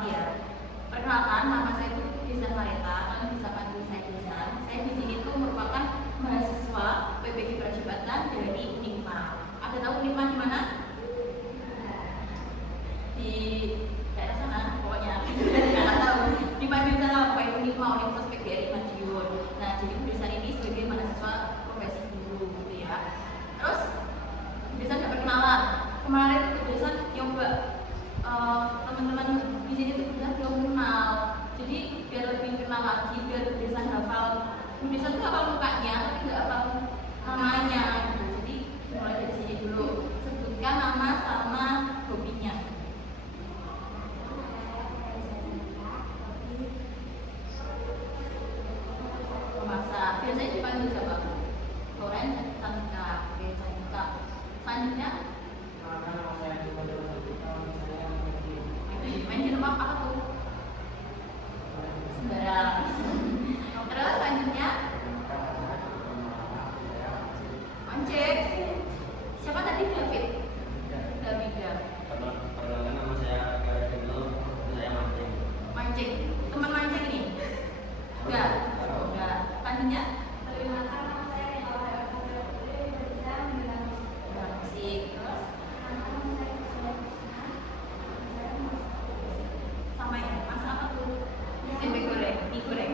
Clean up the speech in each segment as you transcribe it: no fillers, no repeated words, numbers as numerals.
lagi ya. Perkenalkan, nama saya itu Desa Mareta. Kalian bisa panggil saya Desa. Saya di sini tuh merupakan mahasiswa PPG Prajabatan dari Unipma. Ada tahu Unipma di mana? Di daerah sana, pokoknya. Nggak tahu. Di Madiun sana, pokoknya Unipma, Universitas PGRI Madiun. Nah, jadi Bu Desa ini sebagai mahasiswa profesi guru, gitu ya. Terus Bu Desa ada perkenalan. Kemarin Bu Desa nyoba teman-teman di sini tuh benar belum kenal. Jadi biar lebih kenal lagi, biar Bu Desa hafal. Bu Desa tuh hafal mukanya, tapi nggak hafal namanya gitu. Jadi mulai dari sini dulu. Sebutkan nama sama hobinya. Memasak. Biasanya dipanggil siapa? Loren, Cantika. Oke, Cantika. Selanjutnya main di rumah apa tuh? Sembarang. Terus selanjutnya mancing. Siapa tadi? David. Davida. Perkenalkan, nama saya Garadino. Saya mancing. Mancing. Teman mancing nih? Enggak. Enggak. Selanjutnya musik. Terus sama ya, masak apa tuh? Tempe goreng, mie goreng.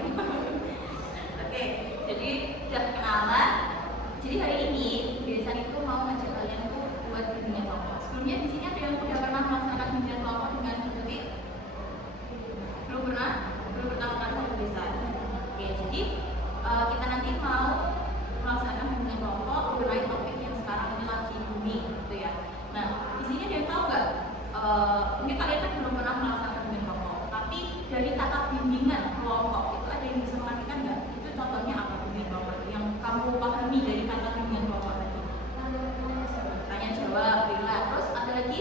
Oke, jadi udah kenalan. Jadi hari ini Desa itu mau ngajak kalian tuh buat bimbingan kelompok. Sebelumnya di sini ada yang udah pernah melaksanakan bimbingan kelompok dengan Tuti? Belum pernah? Belum pertama kali sama Desa. Oke, jadi kita nanti mau melaksanakan bimbingan kelompok mengenai topik yang sekarang ini lagi booming, gitu ya. Nah, di sini ada yang tahu nggak? Mungkin kalian kan belum pernah melaksanakan bimbingan kelompok, tapi dari kata bimbingan kelompok itu ada yang bisa mengartikan nggak? Itu contohnya apa bimbingan kelompok itu? Yang kamu pahami dari kata bimbingan kelompok tadi? Tanya jawab, bila. Terus ada lagi?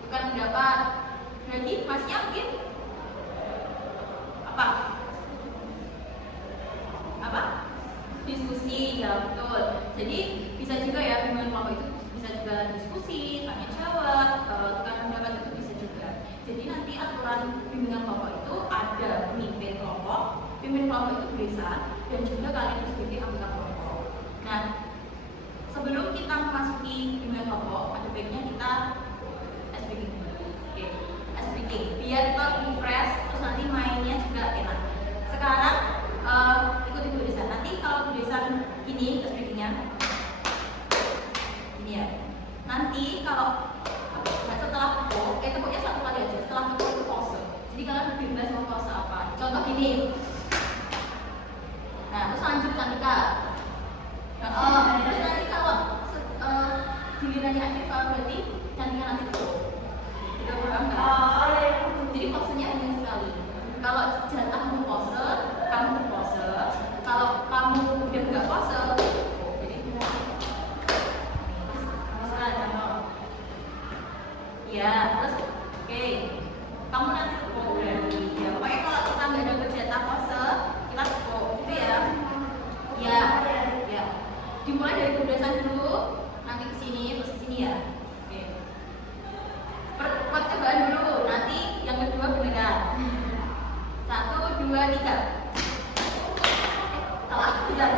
Tukar pendapat. Lagi masnya mungkin? Apa? Apa? Diskusi, ya betul. Jadi bisa juga ya bimbingan kelompok itu bisa juga diskusi, tanya jawab, tukar pendapat itu bisa juga. Jadi nanti aturan bimbingan kelompok itu ada pemimpin kelompok itu Desa, dan juga kalian sebagai anggota kelompok. Nah, sebelum kita memasuki bimbingan kelompok, ada baiknya kita ice breaking dulu. Oke, ice breaking. Biar kita lebih fresh, terus nanti mainnya juga enak. Sekarang ikuti Bu Desa. Nanti kalau Bu Desa gini ice breakingnya, ini ya. Nanti kalau setelah tepuknya satu kali aja. Setelah tepuk itu pause. Jadi kalian bebas mau pause apa. Contoh gini. Nah, terus lanjut Cantika. Terus nanti kalau gilirannya akhir, kalau berarti Cantika nanti tepuk. Tidak paham kan? Jadi pausenya hanya sekali. Kalau jatahmu pause, kamu pause. Kalau kamu udah nggak pause, jadi ya, terus oke. Kamu nanti tepuk berarti. Ya, pokoknya kalau kita nggak ada jatah pause, kita tepuk, gitu ya. Ya, ya. Dimulai dari kebiasaan dulu, nanti ke sini, terus ke sini ya. Oke. Percobaan dulu, nanti yang kedua beneran. 1, 2, 3. Salah, tidak.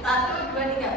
1, 2, 3.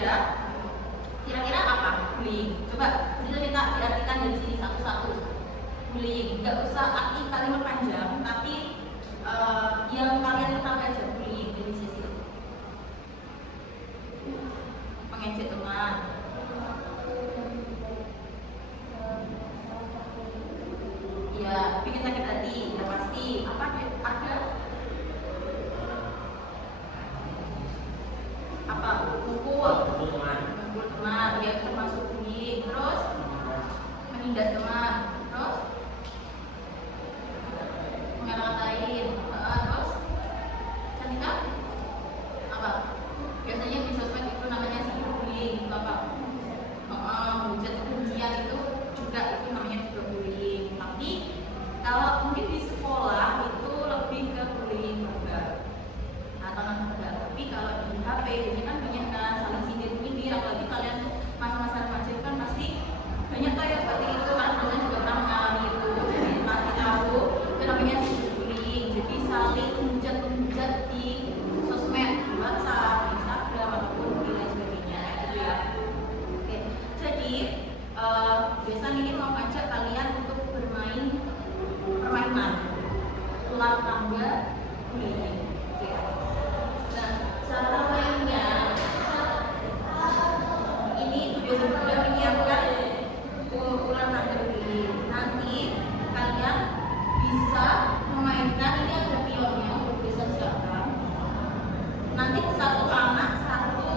Udah? Kira-kira apa? Bullying. Coba kita diartikan dari sini satu-satu. Bullying. Nggak usah arti kalimat panjang, tapi yang kalian ketahui aja bullying dari sisi mengejek teman. Ya, bikin sakit hati, ya pasti. Apa ada? Apa? Pukul teman, ya termasuk bullying. Terus menindas teman, terus ngata-ngatain, terus Cantika apa? Biasanya di sosmed itu namanya cyberbullying, itu apa? Hujat kebencian itu juga itu namanya juga bullying. Tapi kalau mungkin di sekolah itu lebih ke bullying verbal atau non verbal. Tapi kalau di HP ini kan banyak kan saling sindir-sindir, apalagi kalian tuh masa-masa remaja kan pasti banyak tuh yang seperti itu, karena kalian juga pernah mengalami itu. Jadi pasti tahu itu namanya cyberbullying. Jadi saling hujat-hujat di sosmed, di WhatsApp, di Instagram ataupun di lain sebagainya gitu ya. Oke, jadi biasanya ini mau ngajak kalian untuk bermain permainan ular tangga bullying. Oke. Nah, cara mainnya ini sudah menyiapkan ular tangga bullying. Nanti kalian bisa memainkan, ini ada pionnya untuk bisa siapkan. Nanti satu anak satu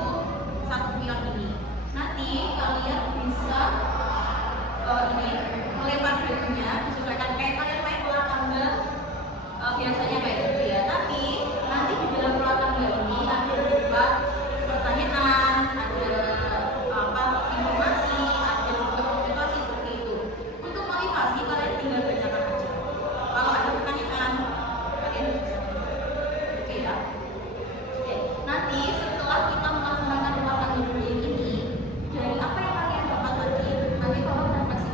pion ini. Nanti kalian bisa ini melempar batunya disesuaikan kayak kalian main bola tangga biasanya kayak gitu ya. Tapi nanti di dalam bola tangga ini ada beberapa pertanyaan, ada apa informasi, ada juga motivasi seperti itu. Untuk motivasi kalian tinggal bacakan aja. Kalau ada pertanyaan kalian bisa. Oke ya. Oke. Nanti setelah kita melaksanakan bola tangga bullying ini, dari apa yang kalian dapat tadi, nanti tolong refleksi.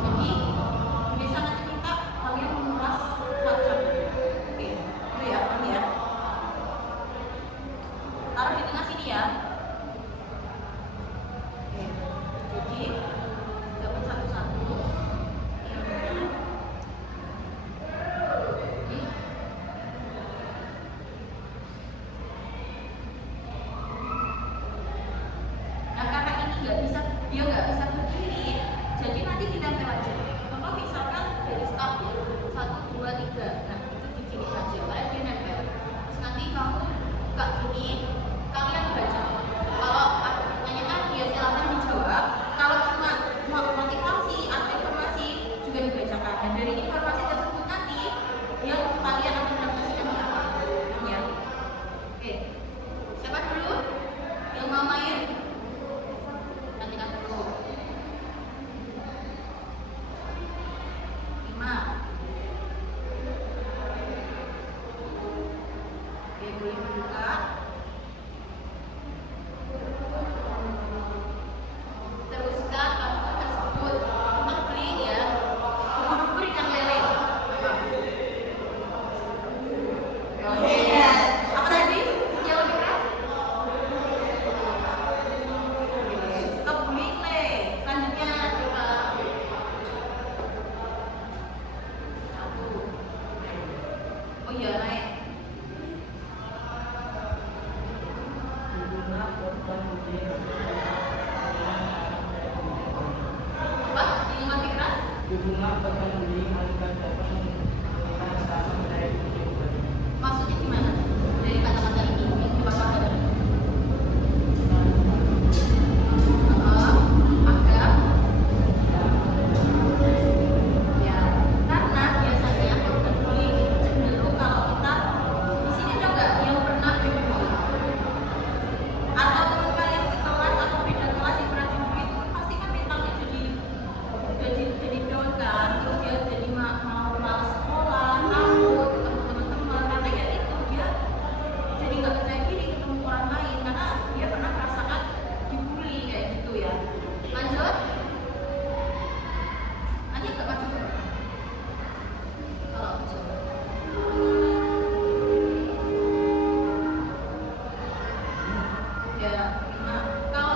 Jadi bisa nanti minta kalian mengulas WhatsApp. Oke, itu ya, ini ya. Taruh di tengah sini ya. Oke, jadi dapat satu-satu. Oke. Nah, karena ini dia nggak bisa berdiri, jadi nanti ditempel aja. Contoh misalkan dari start ya, 1, 2, 3. Nah, itu di sini aja, kalian dia nempel. Terus nanti kamu buka gini, kalian baca. Kalau ada pertanyaan, ya silahkan dijawab. Kalau cuma mau motivasi atau informasi, juga dibacakan. Dan dari informasi tersebut nanti, yang kalian akan mendapatkan apa? Ya. Oke, siapa dulu yang mau main? Nanti kan dulu 5. Oke, boleh dibuka. Teruskan akun tersebut untuk beli ya. Ubur-ubur ikan lele. Oke. Apa tadi? Yang lebih keras? Stop bullying le. Selanjutnya coba 1. Oh iya naik. Apa? Yang lebih keras? Maksudnya gimana? Dari kata-kata ini yang dipahami. Agak ya, karena biasanya korban bullying cenderung kalau kita di sini ada nggak yang pernah dibully atau teman kalian sekelas atau beda kelas yang pernah dibully, itu pasti kan mentalnya jadi down kan, terus dia jadi mau malas sekolah, takut ketemu teman-teman, karena ya itu dia jadi nggak percaya diri ketemu orang lain karena dia pernah merasakan dibully kayak gitu ya. Lanjut. Nanti nggak maju. Kalau maju. Ya, nah, kalau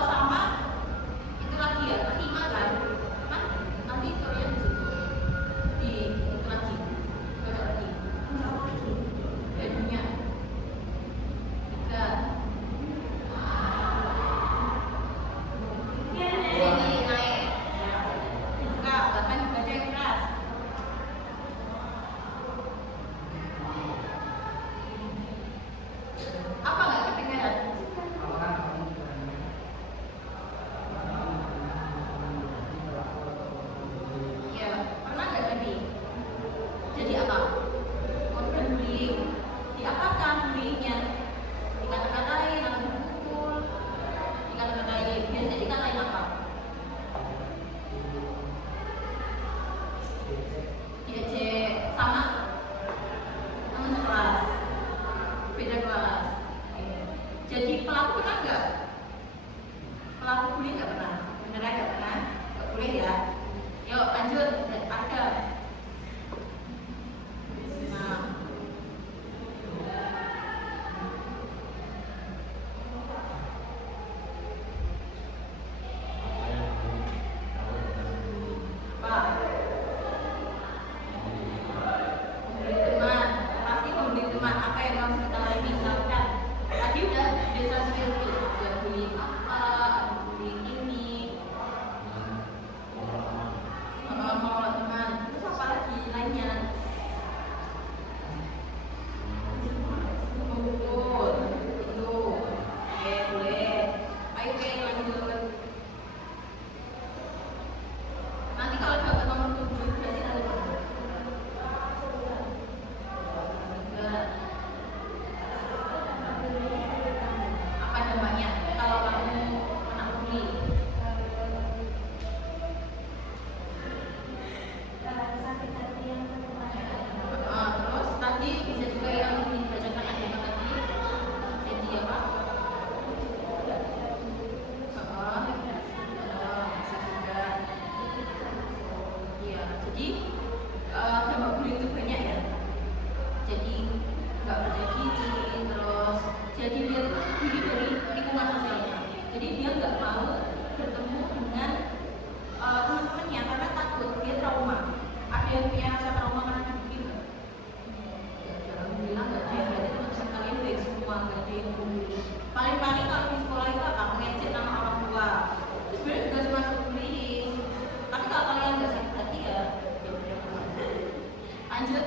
Pelaku bully nggak pernah, beneran nggak pernah, nggak boleh ya. Yuk lanjut, ada. Nah, apa? Membeli teman, pasti membeli teman. Apa yang kamu ketahui misalkan tadi udah desa skill tuh, udah beli apa, beli ini, mau teman. Terus apa lagi lainnya? Betul, itu. Oke, boleh. Ayo oke lanjut. Nanti kalau dapat nomor 7 berarti nanti apa dampaknya kalau kamu kena bully? Terus tadi bisa juga yang dibacakan ada yang tadi jadi apa? Bisa juga. Iya, jadi dampak bully itu banyak ya. Jadi nggak percaya diri, terus jadi dia tuh bully dari lingkungan sosialnya. Jadi dia nggak mau bertemu dengan teman-temannya karena takut, dia trauma. Ada yang punya rasa trauma karena dibully nggak? Jangan bilang nggak ada, berarti teman-teman kalian baik semua, nggak ada yang bully. Paling-paling kalau di sekolah itu apa? Mengejek nama orang tua. Itu sebenarnya juga termasuk bullying. Tapi kalau kalian nggak sakit hati ya udah. Lanjut.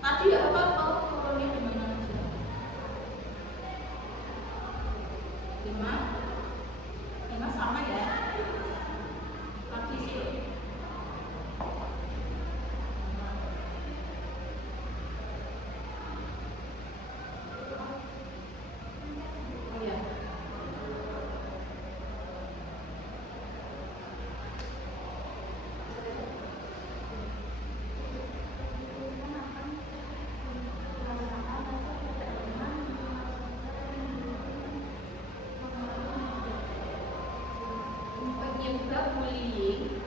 Tadi apa mau turunnya di mana aja? 5 sama ya. Lagi sih. Oh ya. Penyebab bullying,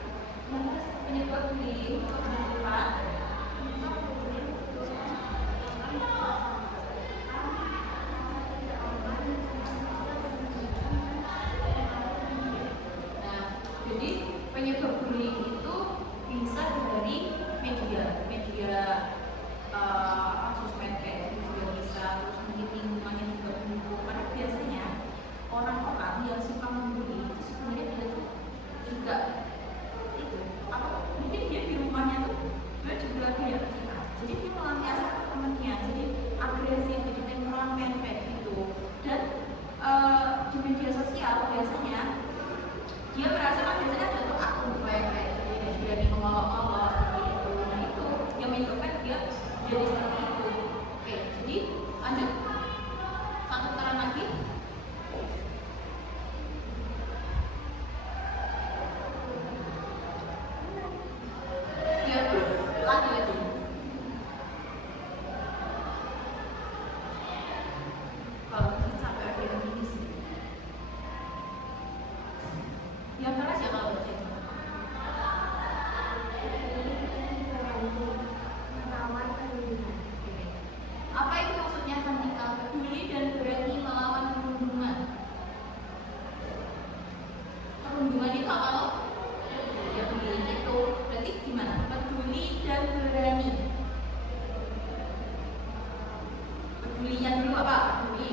penyebab bullying berupa nah, jadi penyebab bullying itu bisa dari media sosmed kayak gitu juga bisa, terus mungkin lingkungannya juga mendukung. Karena biasanya orang-orang yang suka membuli itu sebenarnya dia tuh juga itu apa? Mungkin dia di rumahnya tuh dia juga tidak terima. Jadi dia melampiaskan ke temennya, jadi agresif, jadi temperamen kayak gitu. Dan di media sosial biasanya dia merasa kan biasanya ada tuh akun fake kayak gitu, dia berani mengolok-olok gitu. Nah itu yang menyebabkan dia jadi seperti itu. Oke, jadi lanjut satu putaran lagi. Ya, lagi. Kalau kita sampai akhir ini sih. Yang keras ya kalau baca itu. Apa itu maksudnya ketika peduli dan berani melawan perundungan? Perundungan itu apa loh? Ya bullying itu berarti gimana? Peduli dan berani. Pedulinya dulu apa? Peduli.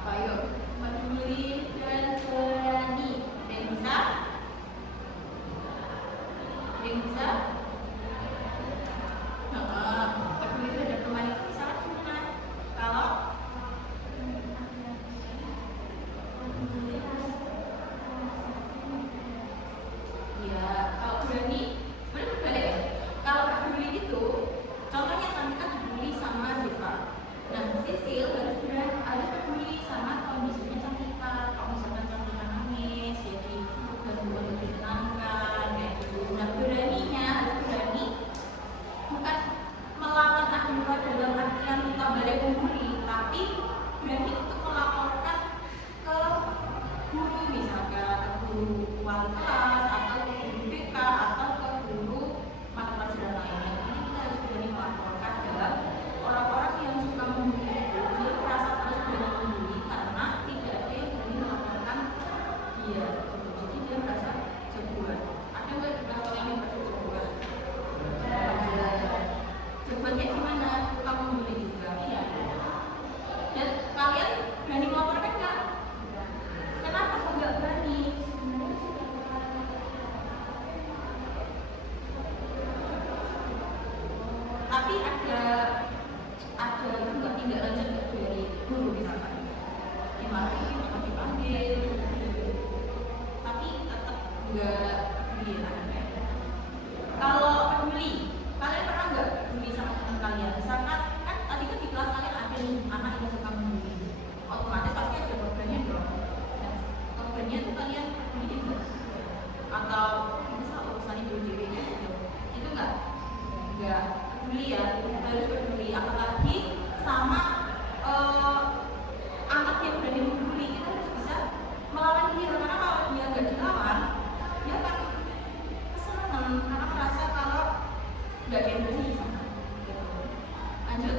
Apa yuk? Peduli dan berani. Ada yang bisa? Ada yang bisa? Peduli terhadap teman itu misalnya gimana? Kalau ya, kalau berani, berbalik ya. Kalau peduli itu, contohnya tadi kan peduli sama Deva. Nah, Sisil harus peduli sama kondisinya Cantika. Kalau misalkan Cantika nangis, jadi gangguan lebih tenangkan, kayak gitu. Nah, beraninya harus berani, bukan melawan Deva dalam artian kita balik membuli, tapi berani untuk melaporkan ke guru, misalkan ke guru wali kelas atau ke guru BK atau ke guru mata pelajaran lainnya. Ini kita harus berani melaporkan dalam orang-orang yang suka membuli itu dia merasa harus berani membuli karena tidak ada yang berani melaporkan dia. Jadi dia merasa jagoan. Ada nggak di kelas yang merasa jagoan? Jagoannya gimana? Suka membuli juga. Iya. Dan kalian berani melaporkan nggak? Kenapa kok nggak berani? Tapi ada juga tindak lanjut dari guru misalkan dimarahin atau dipanggil, tapi tetap nggak bilang. Kalau peduli, kalian pernah nggak peduli sama teman kalian? Misalkan kan tadi kan di kelas kalian ada nih anak yang suka membuli, otomatis pasti ada korbannya dong. Nah, korbannya tuh kalian peduli nggak? Atau misal urusannya diri gitu, itu nggak peduli ya, harus peduli. Apalagi sama anak yang berani membuli, kita harus bisa melawan dia. Karena kalau dia nggak dilawan, dia akan kesenangan karena merasa kalau nggak ada yang berani sama gitu. Lanjut.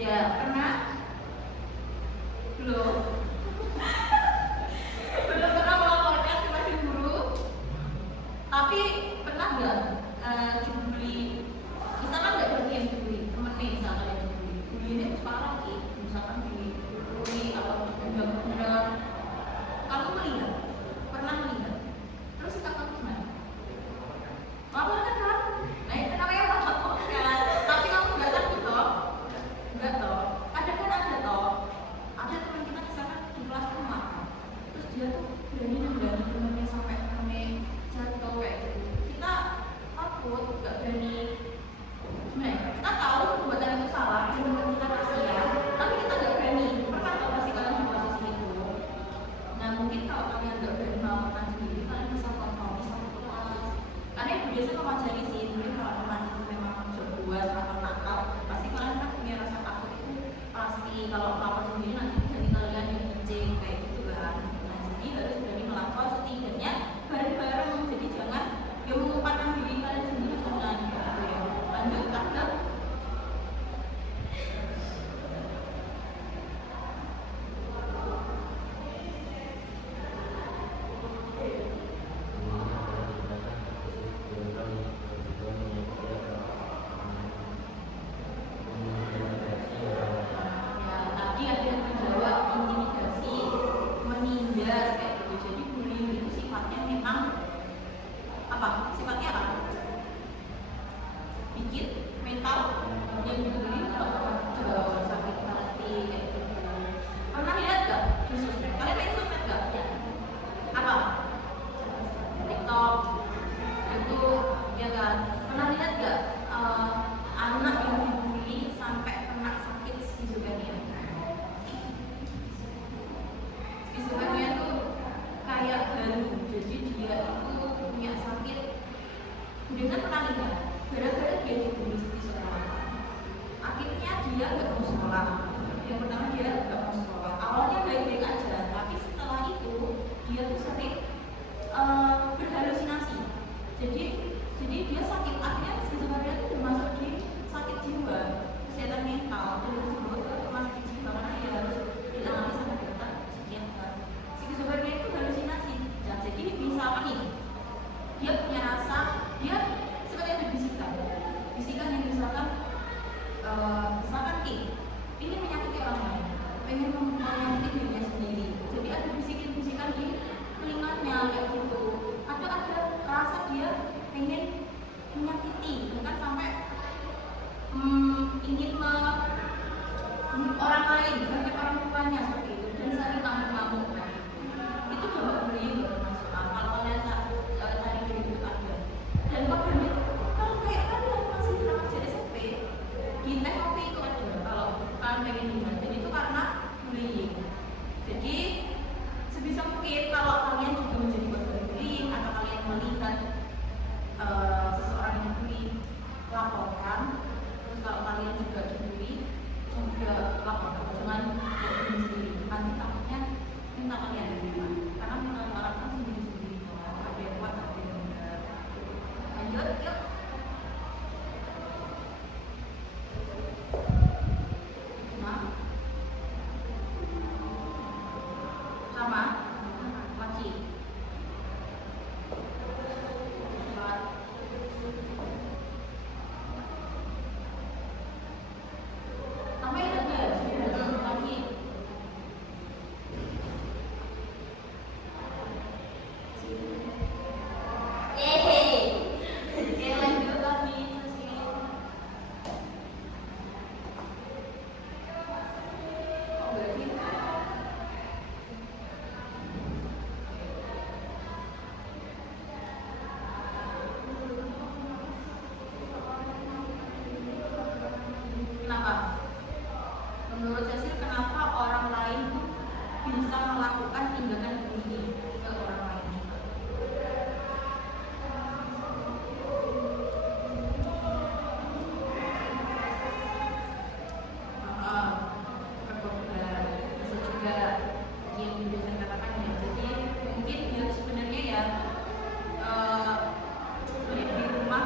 Ya, pernah? Belum? Belum pernah melaporkan kepada guru. Tapi pernah nggak dibully? Misalkan nggak berarti yang dibully, temennya misalkan yang dibully. Bully ini parah sih, misalkan dibully atau diundang-undang. Kamu melihat? Pernah melihat? Terus sikap kamu gimana? Laporkan kan? Nah itu namanya melaporkan. Tapi kamu nggak takut toh? Enggak toh, ada teman kita misalkan di kelas rumah, terus dia tuh berani nendangin temennya sampai temennya jatuh kayak gitu. Kita takut, nggak berani. Nah, kita tahu perbuatan itu salah, dan kita kasihan, tapi kita nggak berani. Pernah nggak pasti kalian di posisi itu? Nah, mungkin kalau kalian nggak berani melakukan sendiri, kalian bisa kompromi sama kelas. Karena yang biasa mengajari sih, mungkin kalau teman itu memang jagoan atau nakal, pasti kalian kan punya rasa takut itu pasti. Kalau melapor sendiri nanti dari kalian yang dicek kayak gitu kan. Nah, jadi harus berani melapor setidaknya bareng-bareng. Jadi jangan ya mengumpulkan diri kalian sendiri, jangan gitu ya. Lanjut ada. Tadi ada yang menjawab intimidasi, menindas kayak gitu. Jadi bullying itu sifatnya memang apa? Sifatnya apa? Bikin mental yang dibully jauh sakit hati kayak gitu. Pernah lihat gak di sosmed? Kalian main sosmed gak? Apa? TikTok, YouTube, ya kan? Pernah lihat gak anak yang dibully sampai kena sakit skizofrenia? Skizofrenia tuh kayak Halu, jadi dia itu punya sakit. Dengan pernah lihat, gara-gara dia dibully skizofrenia, akhirnya dia nggak mau sekolah. Yang pertama dia nggak mau sekolah. Awalnya baik-baik aja, tapi setelah itu dia tuh sering berhalusinasi. Jadi dia sakit. Akhirnya skizofrenia itu masuk di sakit jiwa, kesehatan mental, dan harus dibawa ke rumah sakit jiwa karena dia harus ditangani sama dokter psikiater. Skizofrenia itu halusinasi. Nah, jadi misalkan nih, dia punya rasa, dia seperti ada bisikan yang misalkan ingin menyakiti orang lain, pengen menyakiti dirinya sendiri. Jadi sebisa mungkin kalau kalian juga menjadi korban bullying atau kalian melihat seseorang yang bully, laporkan. Terus kalau kalian juga dibully, juga laporkan, jangan dibully sendiri. Nanti takutnya minta kalian diterima, karena menurut orang kan sendiri-sendiri, ada yang kuat, ada yang enggak. Lanjut, yuk. Sama lagi. Tambah ya lagi. Lanjut lagi. Kenapa? Menurut Cecil, kenapa orang lain tuh bisa melakukan tindakan bullying ke orang lain? Pergaulan bisa juga yang sudah saya katakan ya. Jadi mungkin dia sebenarnya ya di rumah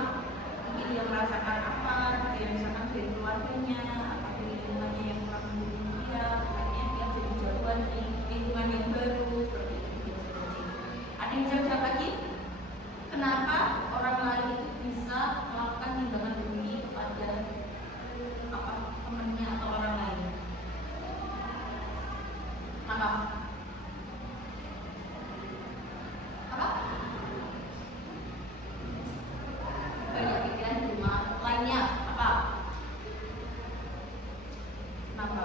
mungkin dia merasakan apa, dia misalkan dari keluarganya atau dari lingkungannya yang kurang mendukung dia, akhirnya dia jadi jauhan di lingkungan yang baru seperti itu. Ada yang bisa jawab lagi? Kenapa orang lain itu bisa melakukan tindakan bullying kepada temannya atau orang lain? Apa? Banyak pikiran di rumah. Lainnya apa? Kenapa?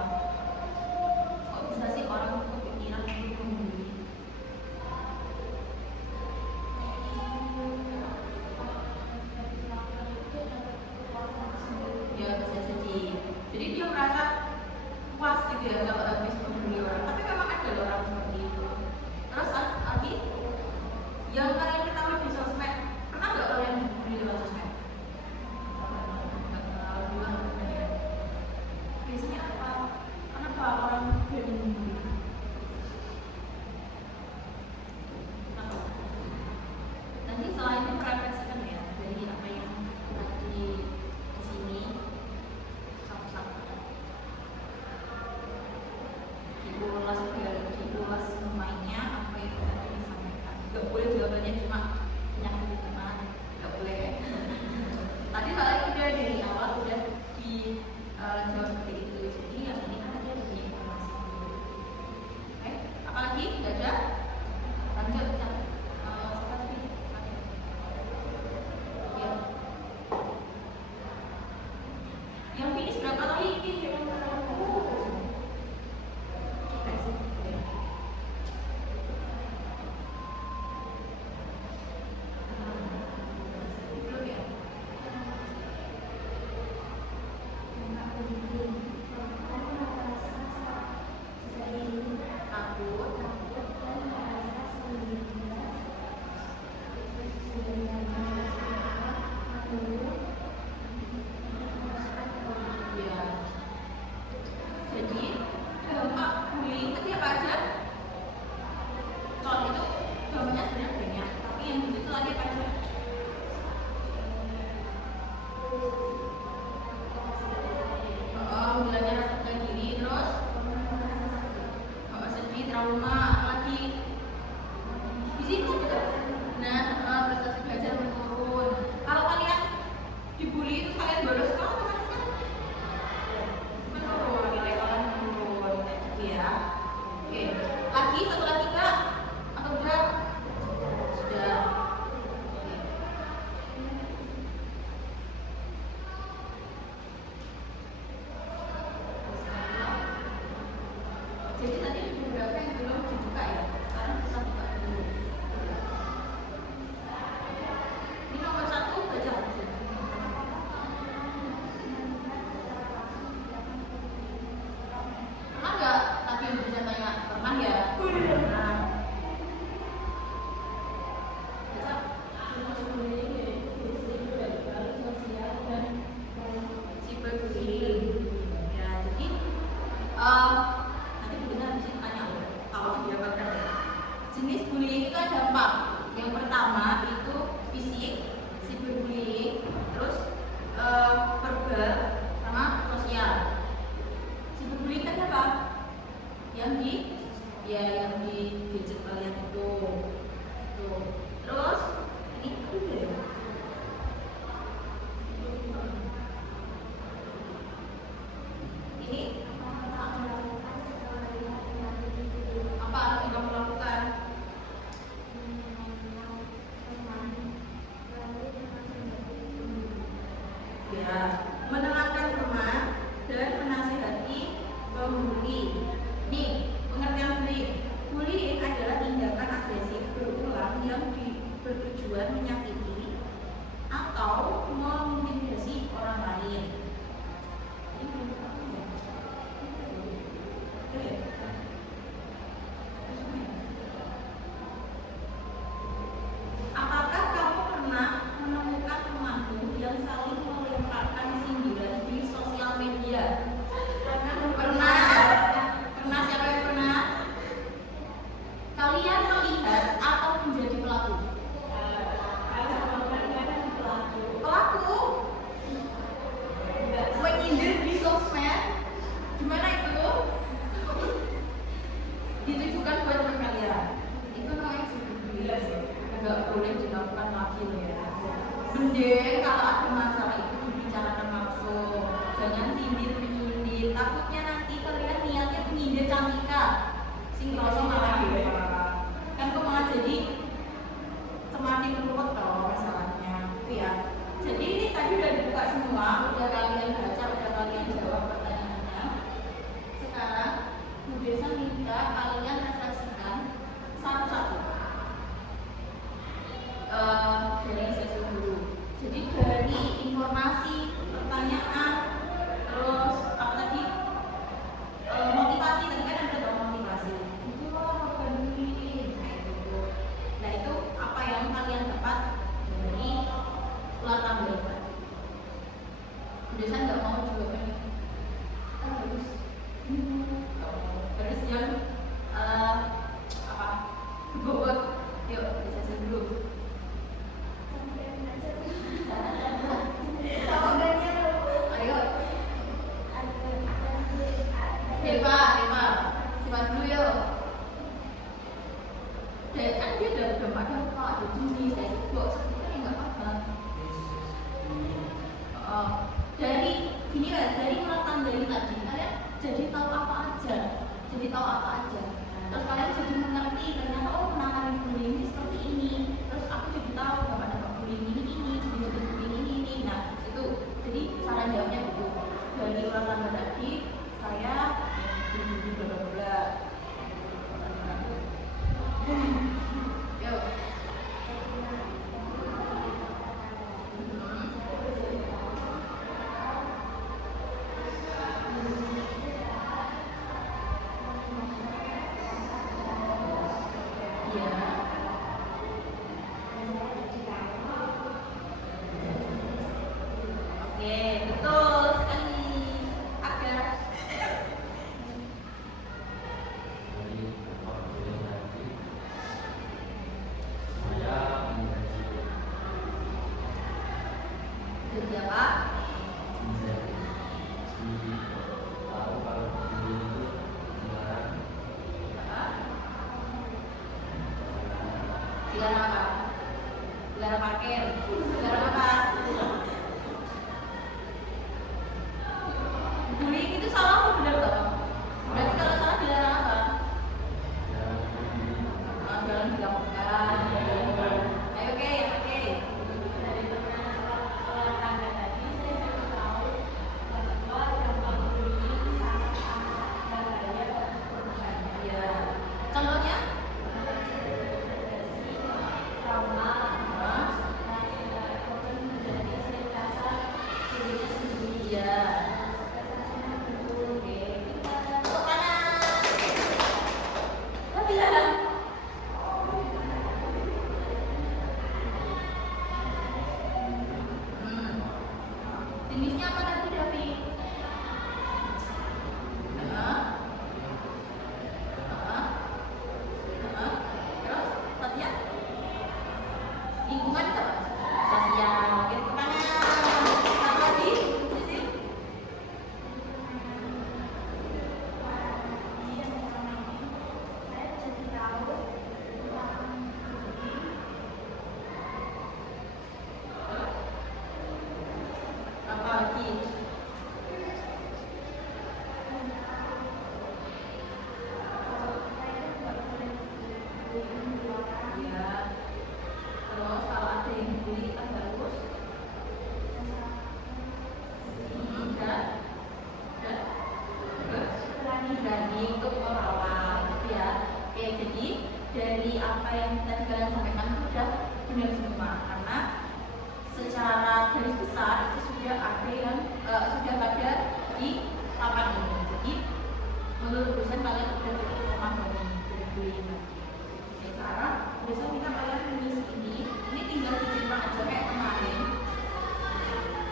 Kok bisa sih orang itu kepikiran untuk membuli? Ya bisa jadi. Jadi dia merasa puas gitu ya kalau habis membuli orang. Tapi memang ada loh orang seperti itu. Terus lagi yang kalian ketahui di sosmed, pernah nggak kalian dibully di sosmed? Biasanya apa? Kenapa orang jadi membuli? Nanti setelah ini merefleksikan ya dari apa yang tadi di sini satu-satu. Diulas semuanya apa yang tadi disampaikan. Gak boleh jawabannya cuma menyakiti teman, gak boleh. Tadi soalnya udah dari awal udah dijawab seperti itu. Jadi yang ini kan ada di informasi dulu. Oke, apalagi? Gak ada? Lanjut, seperti ya. Yang finish berapa kali ini? Belum ya? Takut. Ya. Jadi dampak bullying itu apa aja? Soal itu dampaknya sebenarnya banyak, tapi yang itu tadi apa aja? Belajar rasa percaya diri, terus sedih, trauma, lagi fisika juga. Nah, prestasi belajar menurun. Kalau kalian dibully itu kalian bolos, kalau otomatis kan menurun, nilai kalian menurun, kayak gitu ya. Oke, lagi satu lagi kak atau enggak? Sudah. Oke. Jenis bullying itu ada 4. Yang pertama itu fisik, cyberbullying, terus verbal, sama sosial. Cyberbullying kan apa? Yang di gadget kalian itu. Tuh. Terus ini apa yang kamu lakukan? Ya, menenangkan teman dan menasihati pembuli. Nih, pengertian bullying. Bullying adalah tindakan agresif berulang yang bertujuan menyakiti atau mengintimidasi orang lain. Apakah kamu pernah menemukan temanmu yang saling melemparkan sindiran di sosial media? Pernah? Siapa yang pernah? Kalian melihat atau menjadi pelaku? Pelaku? Menyindir di sosmed? Gimana itu? Ditujukan buat teman kalian. Itu namanya cyberbullying. Nggak boleh dilakukan lagi loh ya. Mending kalau ada masalah itu dibicarakan langsung. Jangan sindir menyindir. Takutnya nanti kalian niatnya menyindir Cantika. Sing rasa malah kan kok malah jadi semakin ruwet kalau masalahnya. Ya. Jadi ini tadi udah dibuka semua, udah kalian baca, udah kalian jawab pertanyaannya. Sekarang Bu Desa minta kalian refleksikan satu-satu. Dari sesi dulu. Jadi dari informasi, pertanyaan, terus apa tadi? Motivasi, tadi kan ada motivasi. Itu korban bullying. Nah itu apa yang kalian dapat dari ular tambahan? Biasanya nggak mau jawabannya. Terus yang apa? Bobot. Yuk sesi dulu. Ayo. Deva dulu yuk. Dan kan dia udah pada Pak di sini, saya bawa sebutnya nggak apa-apa. Dari gini lah, dari ulang tanggali tadi kalian jadi tahu apa aja. Terus kalian jadi mengerti ternyata penanganan bullying ini seperti ini. Terus aku jadi tahu dampak bullying ini, jadi bullying ini. Nah itu, jadi cara jawabnya gitu. Dari ulang tanggal tadi saya jadi bla bla bla. Yuk. Oke, betul sekali. Agar jadi apa? Dilarang apa? Dilarang parkir. Dilarang apa? Bullying itu salah atau benar toh? Berarti kalau salah dilarang apa? Jangan dilakukan. Ayo oke. Dari olahraga tadi saya baru tahu bahwa dampak bullying sangat berbahaya bagi korban. Iya. Contohnya? Trauma, korban menjadi rasa dirinya sendiri. Iya. ya. Terus kalau ada yang dibeli kita harus berani untuk merawat ya. Oke, jadi dari apa yang tadi kalian sampaikan itu sudah benar semua, karena secara garis besar itu sudah ada yang sudah ada di papan ini. Jadi menurut dosen kalian sudah cukup memahami ini. Sekarang dosen minta kalian menulis ini tinggal diterima aja kayak kemarin,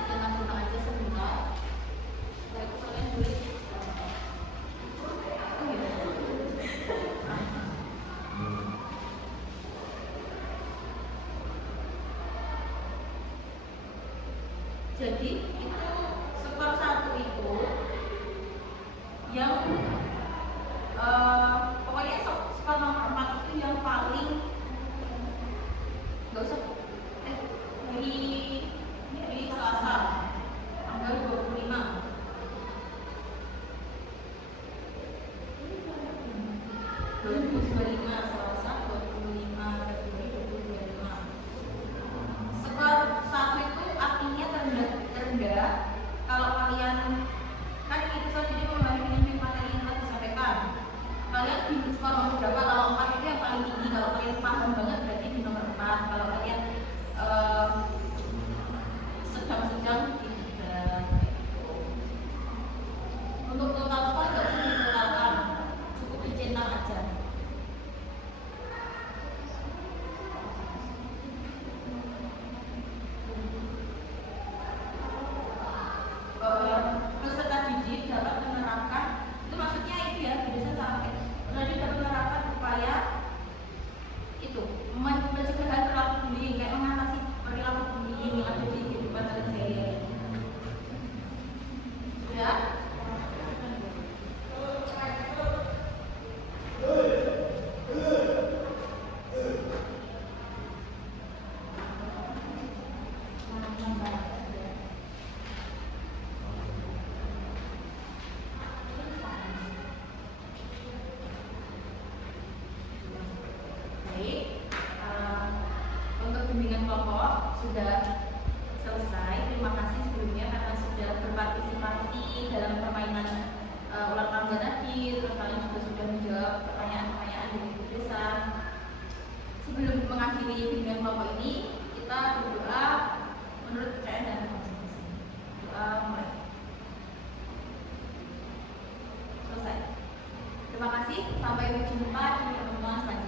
dengan senang aja sebentar. Setelah itu kalian tulis. Jadi itu skor 1 itu yang pokoknya skor nomor 4 itu yang paling nggak usah hari Selasa tanggal 25 Selasa 25 Februari 2025. Skor 1 itu artinya terendah. Kalau kalian kan itu tadi dia memahami dengan materi yang telah disampaikan, kalian di skor nomor berapa? Kalau 4 itu yang paling tinggi. Kalau kalian paham banget berarti di nomor 4. Kalau kalian sedang-sedang di 3. Untuk total skor nggak usah ditotalkan, cukup dicetak aja. Peserta didik dapat menerapkan, itu maksudnya itu ya, bisa sampai tadi dapat menerapkan upaya itu pencegahan perilaku bullying, kayak mengatasi perilaku bullying yang ada di kehidupan kalian sehari-hari. Ya. Untuk bimbingan kelompok sudah selesai. Terima kasih sebelumnya karena sudah berpartisipasi dalam permainan ulang tahun tadi. Terus kalian juga sudah menjawab pertanyaan-pertanyaan dari Bu Desa. Sebelum mengakhiri bimbingan kelompok ini, kita berdoa menurut kepercayaan dan masing-masing. Doa mulai. Selesai. Terima kasih. Sampai jumpa di pertemuan selanjutnya.